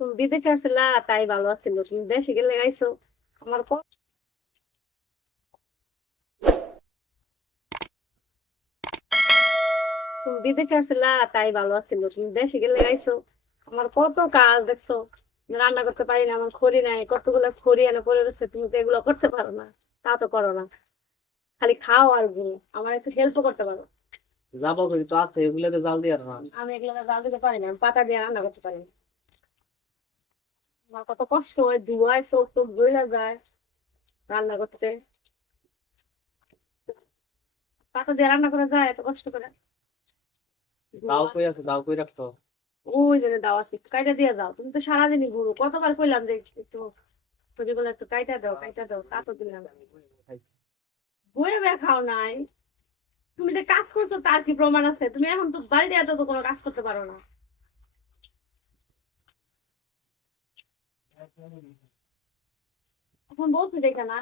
তুমি বিদেশে আসছিলা তাই ভালো আছিল, তুমি দেশে গেলে গাইছো আমার তুমি বিদেশে আসছিলা তাই ভালো আছিল, তুমি দেশে গেলে গাইছো আমার কত কাজ দেখছো। আমি রান্না করতে পারি না, আমার খড়ি নাই, কতগুলো খড়ি এনে পড়ে রয়েছে, তুমি তো এগুলো করতে পারো না। তা তো করো না, খালি খাও আর ঘুমো, আমার একটু হেল্প করতে পারো। যাবো করি তো আছে, এগুলোতে জাল দিয়ে না। আমি এগুলো জাল দিতে পারি না, আমি পাতা দিয়ে রান্না করতে পারি না। আমার কত কষ্ট হয়, ধুয়ায় চোখ টোক বইলা যায় রান্না করতে। পাতা দিয়ে রান্না করা যায় এত কষ্ট করে? দাও কই আছে, দাও কই রাখছো? ওই জন্য দাও আছে, একটু কাইটা দিয়ে দাও। তুমি তো সারাদিনই ঘুরো, কতবার কইলাম যে একটু ছুটিগুলো একটু কাইটা দাও, কাইটা দাও, তা তো দিলাম। বইয়ে বে খাও নাই। তুমি যে কাজ করছো তার কি প্রমাণ আছে? তুমি এখন তো বাড়িতে এত তো কোনো কাজ করতে পারো না। এখন বলছি দেখে না,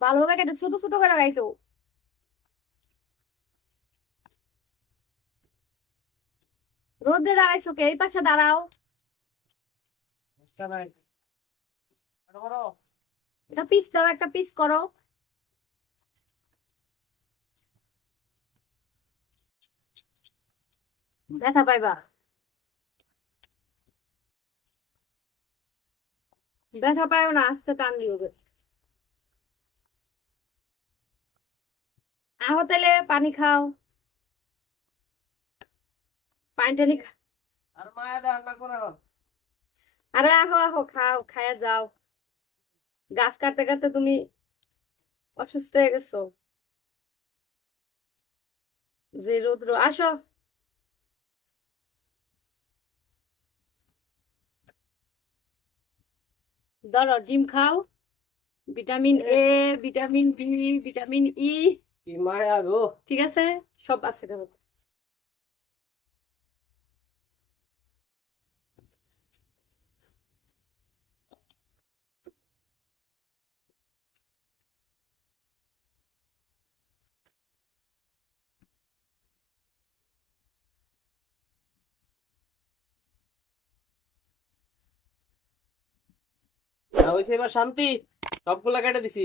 ভালোভাবে কেটে ছোট ছোট করে রাখতো। রোদে দাঁড়াইছো কে? এই পাশে দাঁড়াও। এটা পিস দাও, একটা পিস করো। ব্যথা পাইবা, ব্যথা পাইও না, আস্তে টান দিও। আহো তাহলে পানি খাও, পানি টানি আর মায়া রান্না করে। আরে আহো আহো, খাও, খায়া যাও। গাছ কাটতে কাটতে তুমি অসুস্থ হয়ে গেছো। যে রৌদ্র, আসো। ধরো ডিম খাও, vitamin A, vitamin B, vitamin E, কি মায়া গো। ঠিক আছে, সব আছে এটার মধ্যে। হইছে এবার শান্তি, সবগুলা কেটে দিছি।